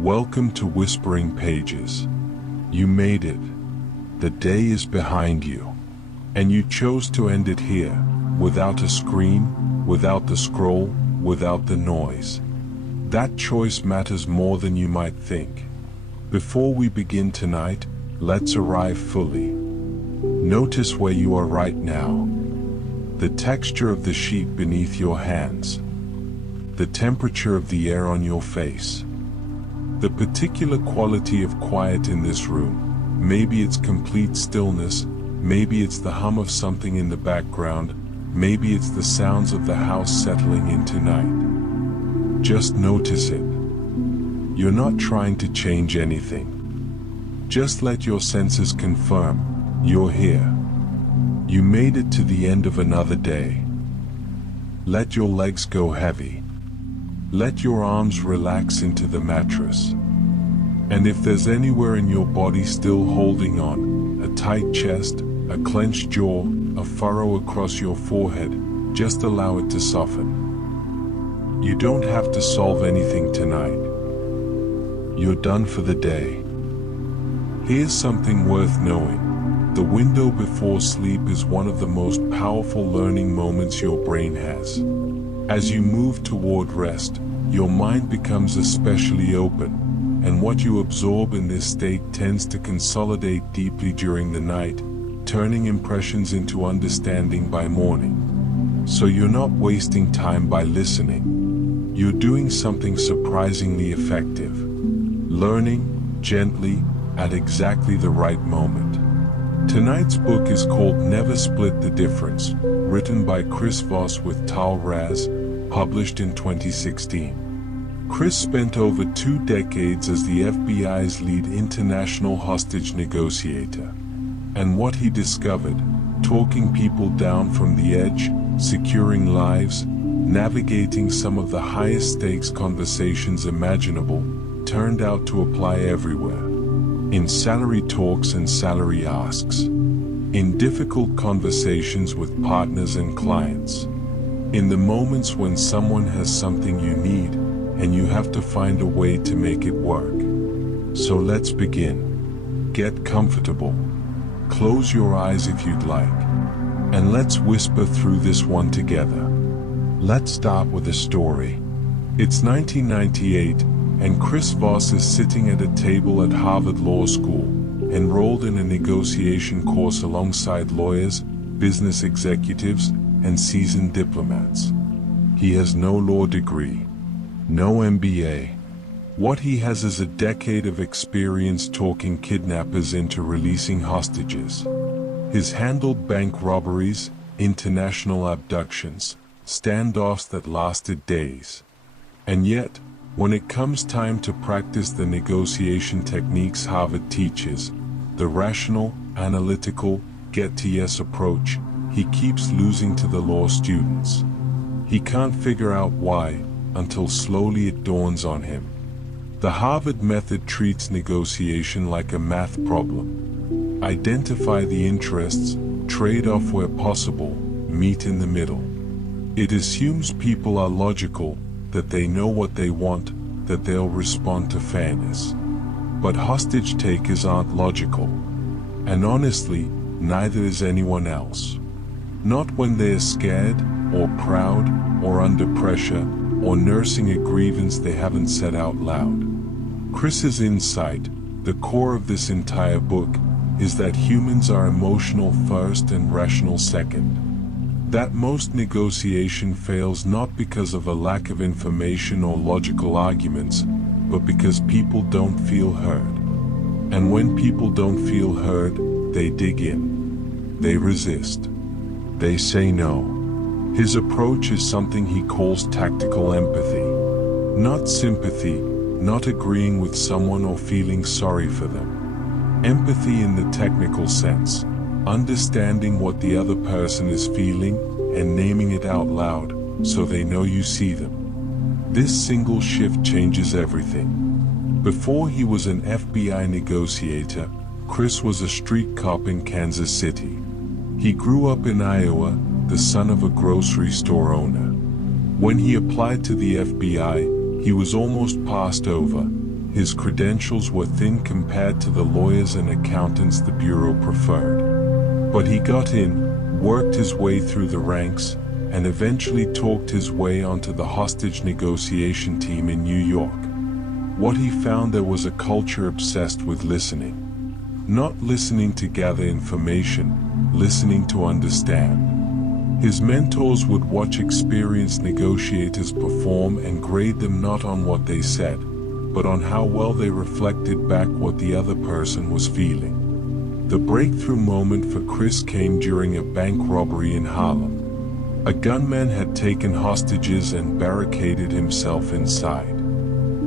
Welcome to Whispering Pages. You made it. The day is behind you. And you chose to end it here, without a scream, without the scroll, without the noise. That choice matters more than you might think. Before we begin tonight, let's arrive fully. Notice where you are right now. The texture of the sheet beneath your hands. The temperature of the air on your face. The particular quality of quiet in this room. Maybe it's complete stillness, maybe it's the hum of something in the background, maybe it's the sounds of the house settling in tonight. Just notice it. You're not trying to change anything. Just let your senses confirm, you're here. You made it to the end of another day. Let your legs go heavy. Let your arms relax into the mattress. And if there's anywhere in your body still holding on, a tight chest, a clenched jaw, a furrow across your forehead, just allow it to soften. You don't have to solve anything tonight. You're done for the day. Here's something worth knowing. The window before sleep is one of the most powerful learning moments your brain has. As you move toward rest, your mind becomes especially open, and what you absorb in this state tends to consolidate deeply during the night, turning impressions into understanding by morning. So you're not wasting time by listening. You're doing something surprisingly effective. Learning, gently, at exactly the right moment. Tonight's book is called Never Split the Difference, written by Voss with Tal Raz, published in 2016. Chris spent over 2 decades as the FBI's lead international hostage negotiator. And what he discovered, talking people down from the edge, securing lives, navigating some of the highest stakes conversations imaginable, turned out to apply everywhere. In salary talks and salary asks. In difficult conversations with partners and clients. In the moments when someone has something you need, and you have to find a way to make it work. So let's begin. Get comfortable. Close your eyes if you'd like. And let's whisper through this one together. Let's start with a story. It's 1998, and Chris Voss is sitting at a table at Harvard Law School, enrolled in a negotiation course alongside lawyers, business executives, and seasoned diplomats. He has no law degree, no MBA. What he has is a decade of experience talking kidnappers into releasing hostages. He's handled bank robberies, international abductions, standoffs that lasted days. And yet, when it comes time to practice the negotiation techniques Harvard teaches, the rational, analytical, get-to-yes approach, he keeps losing to the law students. He can't figure out why, until slowly it dawns on him. The Harvard method treats negotiation like a math problem. Identify the interests, trade off where possible, meet in the middle. It assumes people are logical, that they know what they want, that they'll respond to fairness. But hostage takers aren't logical. And honestly, neither is anyone else. Not when they're scared, or proud, or under pressure, or nursing a grievance they haven't said out loud. Chris's insight, the core of this entire book, is that humans are emotional first and rational second. That most negotiation fails not because of a lack of information or logical arguments, but because people don't feel heard. And when people don't feel heard, they dig in. They resist. They say no. His approach is something he calls tactical empathy. Not sympathy, not agreeing with someone or feeling sorry for them. Empathy in the technical sense, understanding what the other person is feeling and naming it out loud so they know you see them. This single shift changes everything. Before he was an FBI negotiator, Chris was a street cop in Kansas City. He grew up in Iowa, the son of a grocery store owner. When he applied to the FBI, he was almost passed over, His credentials were thin compared to the lawyers and accountants the Bureau preferred. But he got in, worked his way through the ranks, and eventually talked his way onto the hostage negotiation team in New York. What he found there was a culture obsessed with listening. Not listening to gather information, listening to understand. His mentors would watch experienced negotiators perform and grade them not on what they said, but on how well they reflected back what the other person was feeling. The breakthrough moment for Chris came during a bank robbery in Harlem. A gunman had taken hostages and barricaded himself inside.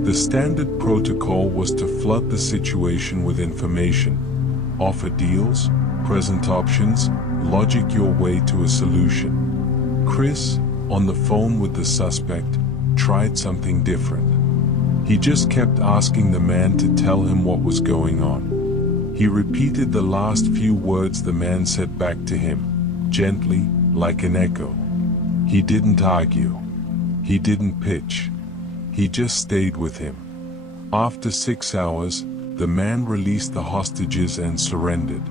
The standard protocol was to flood the situation with information, offer deals, present options, logic your way to a solution. Chris, on the phone with the suspect, tried something different. He just kept asking the man to tell him what was going on. He repeated the last few words the man said back to him, gently, like an echo. He didn't argue. He didn't pitch. He just stayed with him. After 6 hours, the man released the hostages and surrendered.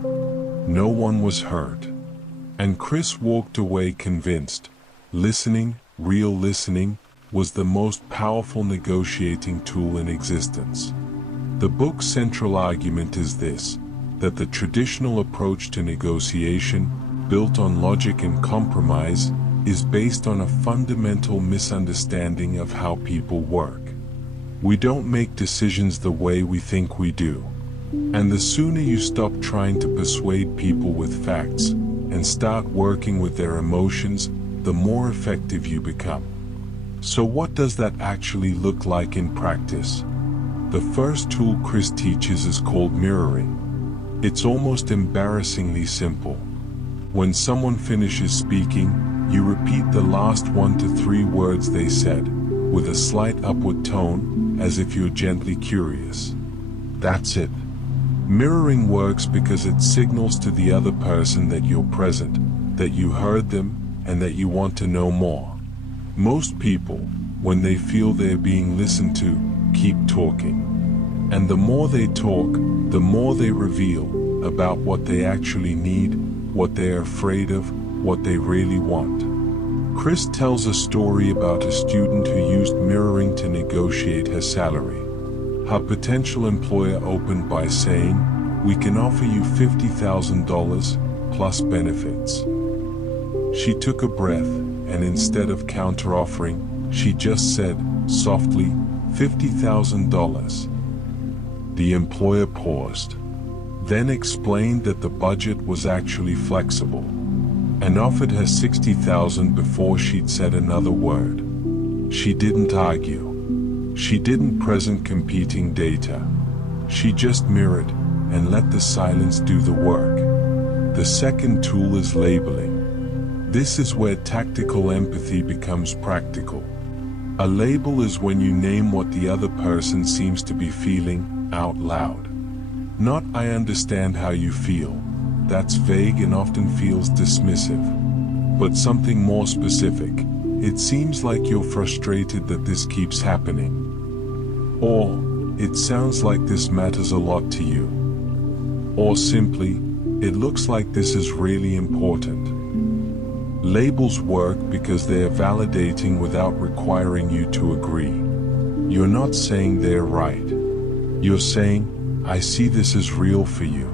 No one was hurt. And Chris walked away convinced. Listening, real listening, was the most powerful negotiating tool in existence. The book's central argument is this, that the traditional approach to negotiation, built on logic and compromise, is based on a fundamental misunderstanding of how people work. We don't make decisions the way we think we do. And the sooner you stop trying to persuade people with facts and start working with their emotions, the more effective you become. So what does that actually look like in practice? The first tool Chris teaches is called mirroring. It's almost embarrassingly simple. When someone finishes speaking, you repeat the last 1 to 3 words they said, with a slight upward tone, as if you're gently curious. That's it. Mirroring works because it signals to the other person that you're present, that you heard them, and that you want to know more. Most people, when they feel they're being listened to, keep talking. And the more they talk, the more they reveal about what they actually need, what they're afraid of, what they really want. Chris tells a story about a student who used mirroring to negotiate her salary. Her potential employer opened by saying, "We can offer you $50,000 plus benefits." She took a breath, and instead of counter-offering, she just said, softly, $50,000. The employer paused, then explained that the budget was actually flexible, and offered her $60,000 before she'd said another word. She didn't argue. She didn't present competing data. She just mirrored and let the silence do the work. The second tool is labeling. This is where tactical empathy becomes practical. A label is when you name what the other person seems to be feeling out loud. Not "I understand how you feel." That's vague and often feels dismissive. But something more specific. "It seems like you're frustrated that this keeps happening." Or, "It sounds like this matters a lot to you." Or simply, "It looks like this is really important." Labels work because they are validating without requiring you to agree. You're not saying they're right. You're saying, "I see this as real for you."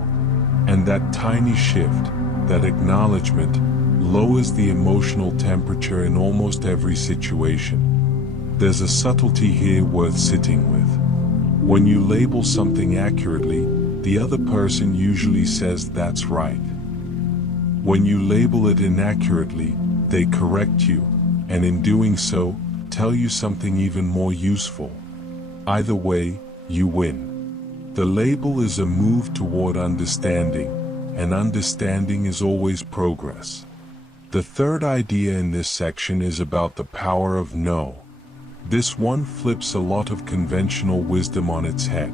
And that tiny shift, that acknowledgement, lowers the emotional temperature in almost every situation. There's a subtlety here worth sitting with. When you label something accurately, the other person usually says that's right. When you label it inaccurately, they correct you, and in doing so, tell you something even more useful. Either way, you win. The label is a move toward understanding, and understanding is always progress. The third idea in this section is about the power of no. This one flips a lot of conventional wisdom on its head.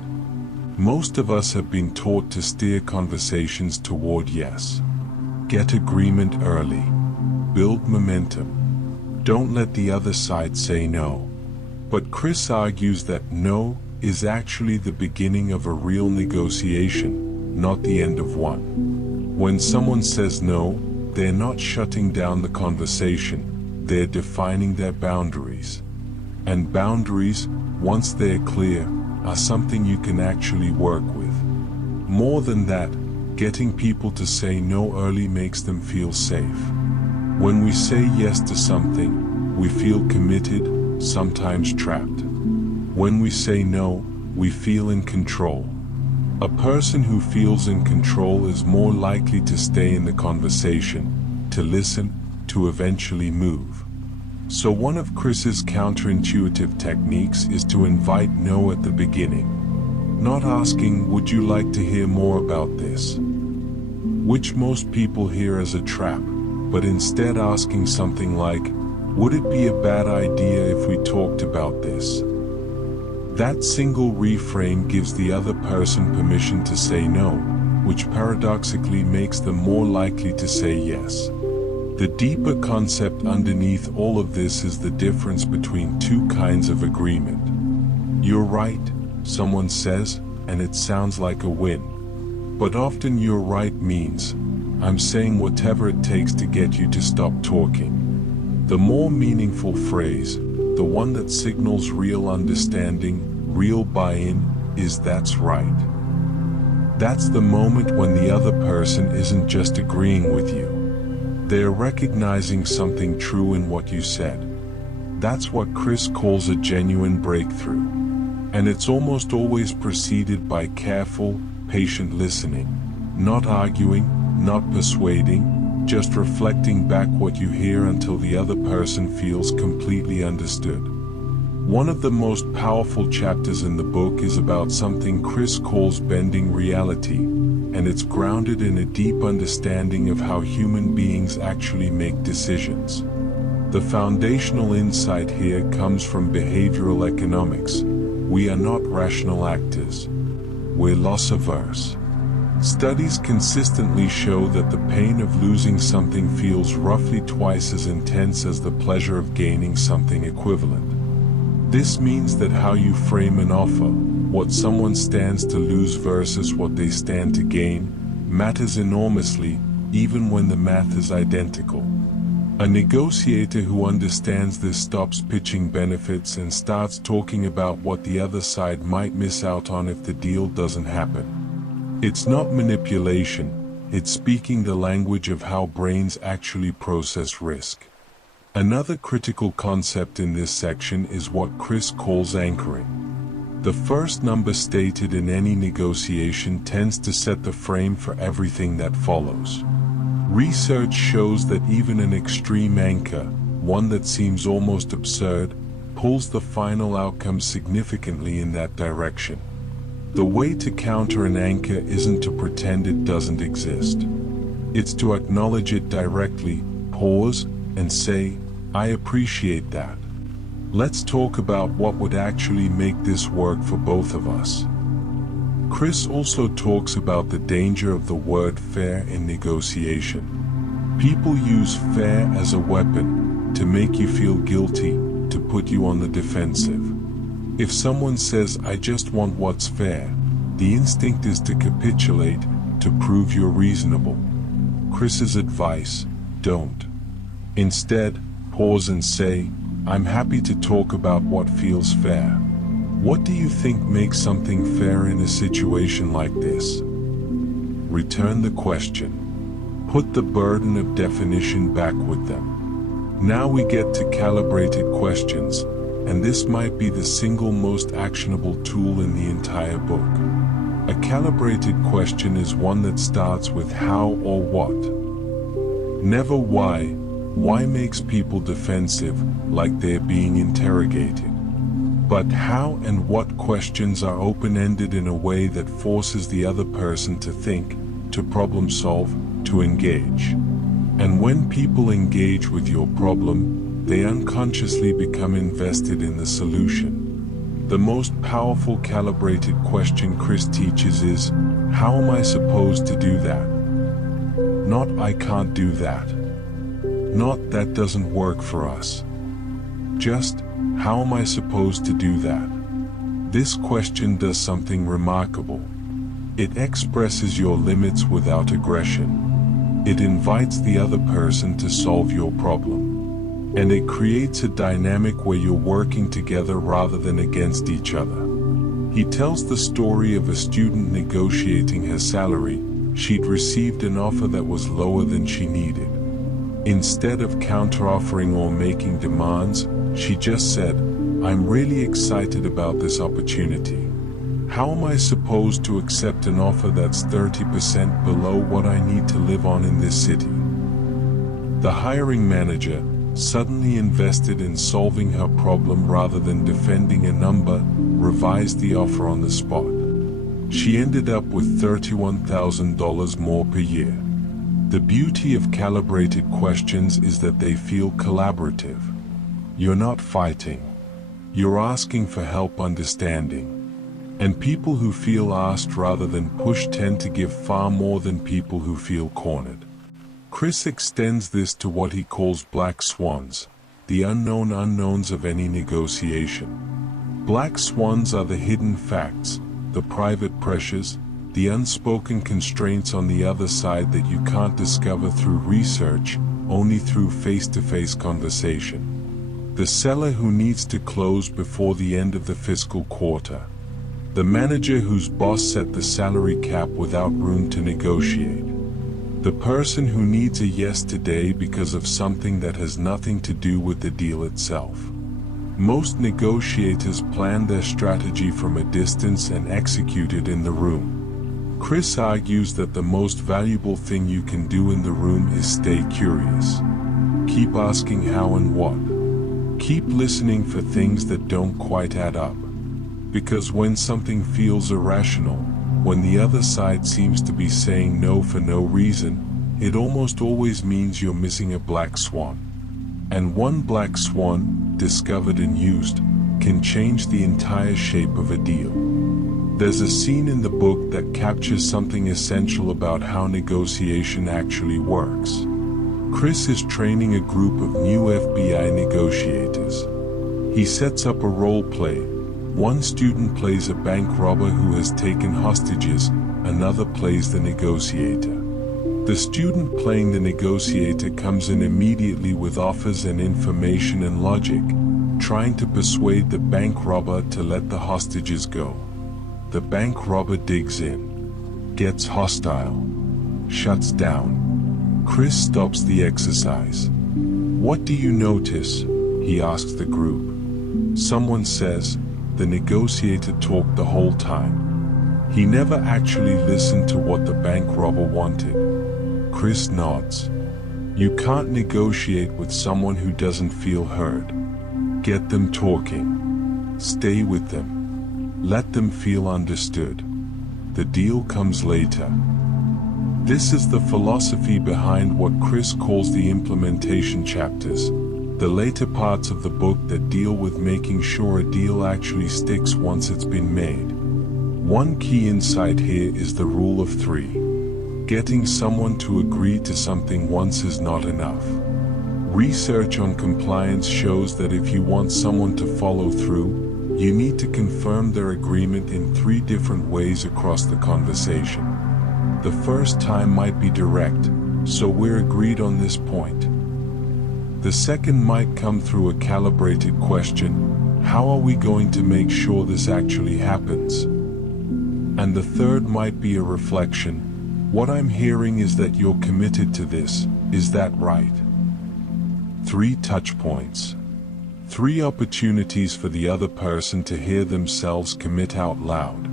Most of us have been taught to steer conversations toward yes. Get agreement early. Build momentum. Don't let the other side say no. But Chris argues that no is actually the beginning of a real negotiation, not the end of one. When someone says no, they're not shutting down the conversation, they're defining their boundaries. And boundaries, once they're clear, are something you can actually work with. More than that, getting people to say no early makes them feel safe. When we say yes to something, we feel committed, sometimes trapped. When we say no, we feel in control. A person who feels in control is more likely to stay in the conversation, to listen, to eventually move. So one of Chris's counterintuitive techniques is to invite no at the beginning. Not asking, would you like to hear more about this? Which most people hear as a trap, but instead asking something like, would it be a bad idea if we talked about this? That single reframe gives the other person permission to say no, which paradoxically makes them more likely to say yes. The deeper concept underneath all of this is the difference between two kinds of agreement. You're right, someone says, and it sounds like a win. But often you're right means, I'm saying whatever it takes to get you to stop talking. The more meaningful phrase, the one that signals real understanding, real buy-in, is that's right. That's the moment when the other person isn't just agreeing with you. They are recognizing something true in what you said. That's what Chris calls a genuine breakthrough. And it's almost always preceded by careful, patient listening. Not arguing, not persuading, just reflecting back what you hear until the other person feels completely understood. One of the most powerful chapters in the book is about something Chris calls bending reality, and it's grounded in a deep understanding of how human beings actually make decisions. The foundational insight here comes from behavioral economics. We are not rational actors. We're loss-averse. Studies consistently show that the pain of losing something feels roughly twice as intense as the pleasure of gaining something equivalent. This means that how you frame an offer, what someone stands to lose versus what they stand to gain, matters enormously, even when the math is identical. A negotiator who understands this stops pitching benefits and starts talking about what the other side might miss out on if the deal doesn't happen. It's not manipulation, it's speaking the language of how brains actually process risk. Another critical concept in this section is what Chris calls anchoring. The first number stated in any negotiation tends to set the frame for everything that follows. Research shows that even an extreme anchor, one that seems almost absurd, pulls the final outcome significantly in that direction. The way to counter an anchor isn't to pretend it doesn't exist. It's to acknowledge it directly, pause, and say, I appreciate that. Let's talk about what would actually make this work for both of us. Chris also talks about the danger of the word fair in negotiation. People use fair as a weapon to make you feel guilty, to put you on the defensive. If someone says, I just want what's fair, the instinct is to capitulate, to prove you're reasonable. Chris's advice, don't. Instead, pause and say, I'm happy to talk about what feels fair. What do you think makes something fair in a situation like this? Return the question. Put the burden of definition back with them. Now we get to calibrated questions, and this might be the single most actionable tool in the entire book. A calibrated question is one that starts with how or what. Never why. Why makes people defensive, like they're being interrogated. But how and what questions are open-ended in a way that forces the other person to think, to problem solve, to engage. And when people engage with your problem, they unconsciously become invested in the solution. The most powerful calibrated question Chris teaches is, how am I supposed to do that? Not I can't do that. Not that doesn't work for us. Just, how am I supposed to do that? This question does something remarkable. It expresses your limits without aggression. It invites the other person to solve your problem. And it creates a dynamic where you're working together rather than against each other. He tells the story of a student negotiating her salary. She'd received an offer that was lower than she needed. Instead of counteroffering or making demands, she just said, "I'm really excited about this opportunity. How am I supposed to accept an offer that's 30% below what I need to live on in this city?" The hiring manager, suddenly invested in solving her problem rather than defending a number, revised the offer on the spot. She ended up with $31,000 more per year. The beauty of calibrated questions is that they feel collaborative. You're not fighting. You're asking for help understanding. And people who feel asked rather than pushed tend to give far more than people who feel cornered. Chris extends this to what he calls black swans, the unknown unknowns of any negotiation. Black swans are the hidden facts, the private pressures, the unspoken constraints on the other side that you can't discover through research, only through face-to-face conversation. The seller who needs to close before the end of the fiscal quarter. The manager whose boss set the salary cap without room to negotiate. The person who needs a yes today because of something that has nothing to do with the deal itself. Most negotiators plan their strategy from a distance and execute it in the room. Chris argues that the most valuable thing you can do in the room is stay curious. Keep asking how and what. Keep listening for things that don't quite add up. Because when something feels irrational, when the other side seems to be saying no for no reason, it almost always means you're missing a black swan. And one black swan, discovered and used, can change the entire shape of a deal. There's a scene in the book that captures something essential about how negotiation actually works. Chris is training a group of new FBI negotiators. He sets up a role play. One student plays a bank robber who has taken hostages, another plays the negotiator. The student playing the negotiator comes in immediately with offers and information and logic, trying to persuade the bank robber to let the hostages go. The bank robber digs in, gets hostile, shuts down. Chris stops the exercise. "What do you notice?" he asks the group. Someone says, "The negotiator talked the whole time. He never actually listened to what the bank robber wanted." Chris nods. You can't negotiate with someone who doesn't feel heard. Get them talking. Stay with them. Let them feel understood. The deal comes later. This is the philosophy behind what Chris calls the implementation chapters, the later parts of the book that deal with making sure a deal actually sticks once it's been made. One key insight here is the rule of three. Getting someone to agree to something once is not enough. Research on compliance shows that if you want someone to follow through, you need to confirm their agreement in 3 different ways across the conversation. The first time might be direct, "So we're agreed on this point." The second might come through a calibrated question, "How are we going to make sure this actually happens?" And the third might be a reflection, "What I'm hearing is that you're committed to this, is that right?" 3 touch points. 3 opportunities for the other person to hear themselves commit out loud.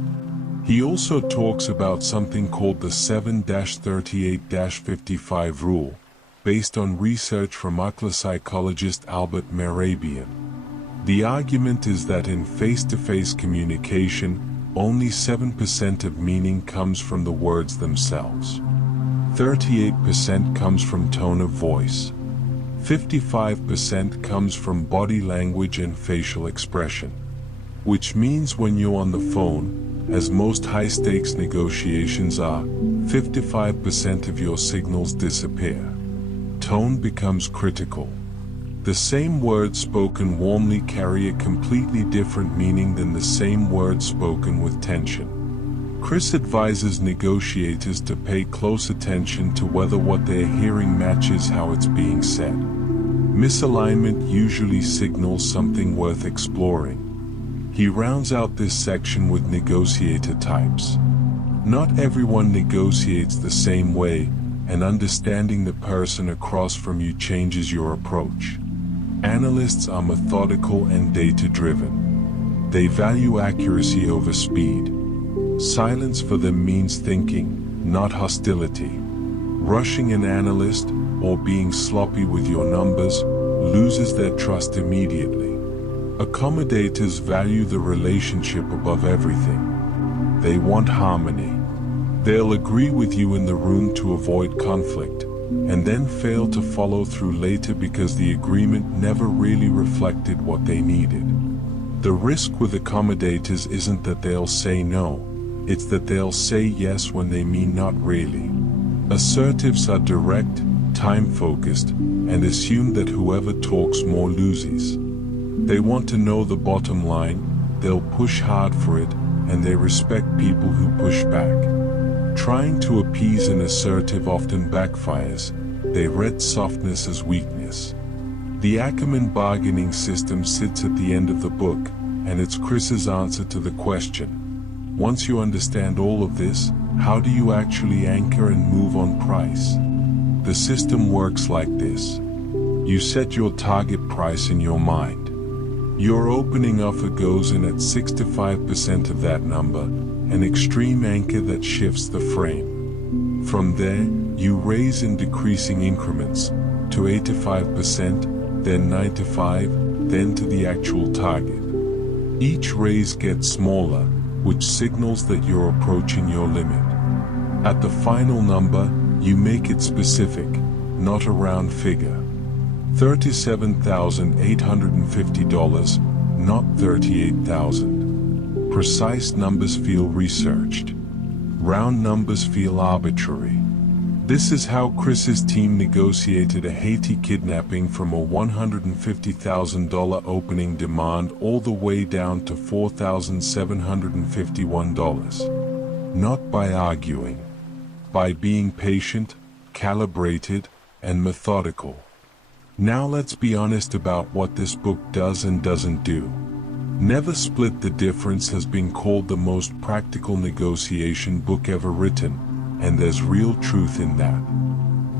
He also talks about something called the 7-38-55 rule, based on research from Oakland psychologist Albert Mehrabian. The argument is that in face-to-face communication, only 7% of meaning comes from the words themselves. 38% comes from tone of voice. 55% comes from body language and facial expression. Which means when you're on the phone, as most high-stakes negotiations are, 55% of your signals disappear. Tone becomes critical. The same words spoken warmly carry a completely different meaning than the same words spoken with tension. Chris advises negotiators to pay close attention to whether what they are hearing matches how it's being said. Misalignment usually signals something worth exploring. He rounds out this section with negotiator types. Not everyone negotiates the same way, and understanding the person across from you changes your approach. Analysts are methodical and data-driven. They value accuracy over speed. Silence for them means thinking, not hostility. Rushing an analyst, or being sloppy with your numbers, loses their trust immediately. Accommodators value the relationship above everything. They want harmony. They'll agree with you in the room to avoid conflict, and then fail to follow through later because the agreement never really reflected what they needed. The risk with accommodators isn't that they'll say no, it's that they'll say yes when they mean not really. Assertives are direct, time-focused, and assume that whoever talks more loses. They want to know the bottom line, they'll push hard for it, and they respect people who push back. Trying to appease an assertive often backfires. They read softness as weakness. The Ackerman bargaining system sits at the end of the book, and it's Chris's answer to the question. Once you understand all of this, how do you actually anchor and move on price? The system works like this. You set your target price in your mind. Your opening offer goes in at 65% of that number, an extreme anchor that shifts the frame. From there, you raise in decreasing increments, to 85%, then 95%, then to the actual target. Each raise gets smaller, which signals that you're approaching your limit. At the final number, you make it specific, not a round figure. $37,850, not $38,000. Precise numbers feel researched. Round numbers feel arbitrary. This is how Chris's team negotiated a Haiti kidnapping from a $150,000 opening demand all the way down to $4,751. Not by arguing. By being patient, calibrated, and methodical. Now let's be honest about what this book does and doesn't do. Never Split the Difference has been called the most practical negotiation book ever written, and there's real truth in that.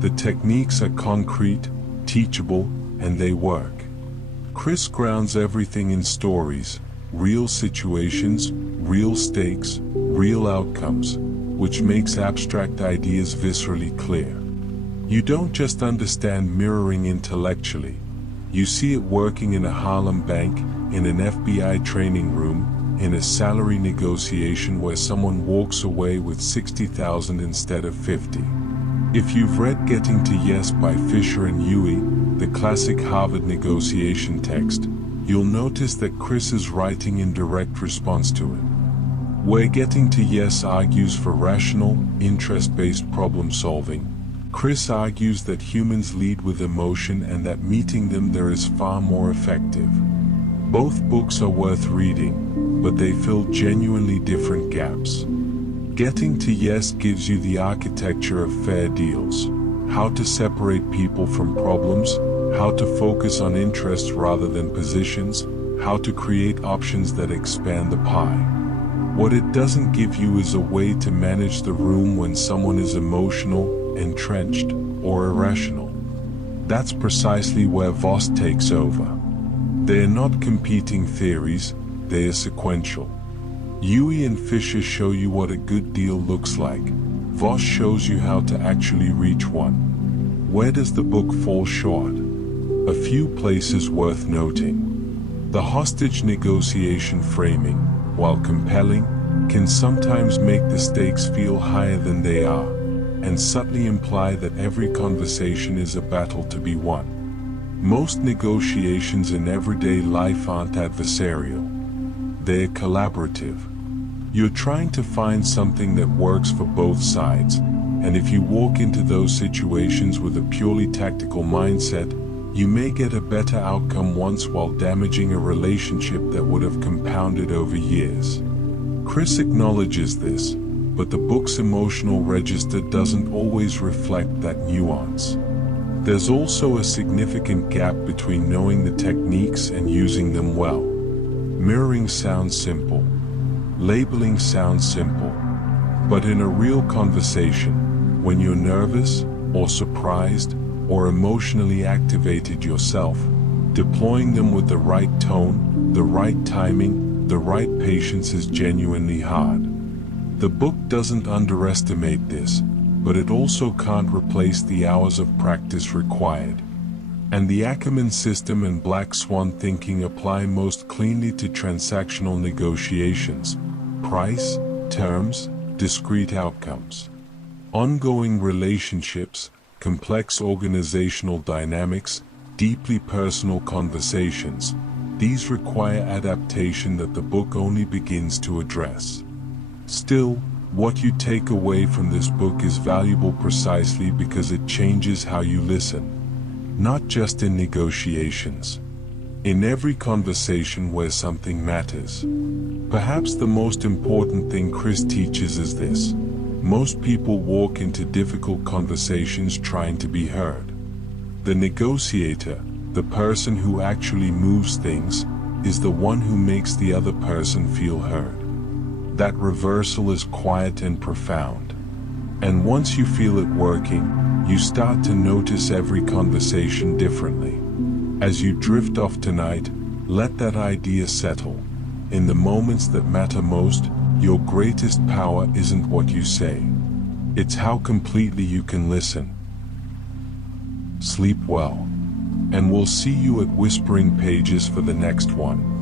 The techniques are concrete, teachable, and they work. Chris grounds everything in stories, real situations, real stakes, real outcomes, which makes abstract ideas viscerally clear. You don't just understand mirroring intellectually. You see it working in a Harlem bank, in an FBI training room, in a salary negotiation where someone walks away with $60,000 instead of $50,000. If you've read Getting to Yes by Fisher and Huey, the classic Harvard negotiation text, you'll notice that Chris is writing in direct response to it. Where Getting to Yes argues for rational, interest-based problem solving, Chris argues that humans lead with emotion and that meeting them there is far more effective. Both books are worth reading, but they fill genuinely different gaps. Getting to Yes gives you the architecture of fair deals, how to separate people from problems, how to focus on interests rather than positions, how to create options that expand the pie. What it doesn't give you is a way to manage the room when someone is emotional, entrenched, or irrational. That's precisely where Voss takes over. They are not competing theories, they are sequential. Huey and Fisher show you what a good deal looks like. Voss shows you how to actually reach one. Where does the book fall short? A few places worth noting. The hostage negotiation framing, while compelling, can sometimes make the stakes feel higher than they are, and subtly imply that every conversation is a battle to be won. Most negotiations in everyday life aren't adversarial. They're collaborative. You're trying to find something that works for both sides, and if you walk into those situations with a purely tactical mindset, You may get a better outcome once while damaging a relationship that would have compounded over years. Chris acknowledges this, but the book's emotional register doesn't always reflect that nuance. There's also a significant gap between knowing the techniques and using them well. Mirroring sounds simple. Labeling sounds simple. But in a real conversation, when you're nervous, or surprised, or emotionally activated yourself, deploying them with the right tone, the right timing, the right patience is genuinely hard. The book doesn't underestimate this, but it also can't replace the hours of practice required. And the Ackerman system and black swan thinking apply most cleanly to transactional negotiations, price, terms, discrete outcomes. Ongoing relationships, complex organizational dynamics, deeply personal conversations, these require adaptation that the book only begins to address. Still, what you take away from this book is valuable precisely because it changes how you listen. Not just in negotiations. In every conversation where something matters. Perhaps the most important thing Chris teaches is this. Most people walk into difficult conversations trying to be heard. The negotiator, the person who actually moves things, is the one who makes the other person feel heard. That reversal is quiet and profound. And once you feel it working, you start to notice every conversation differently. As you drift off tonight, let that idea settle. In the moments that matter most, your greatest power isn't what you say. It's how completely you can listen. Sleep well. And we'll see you at Whispering Pages for the next one.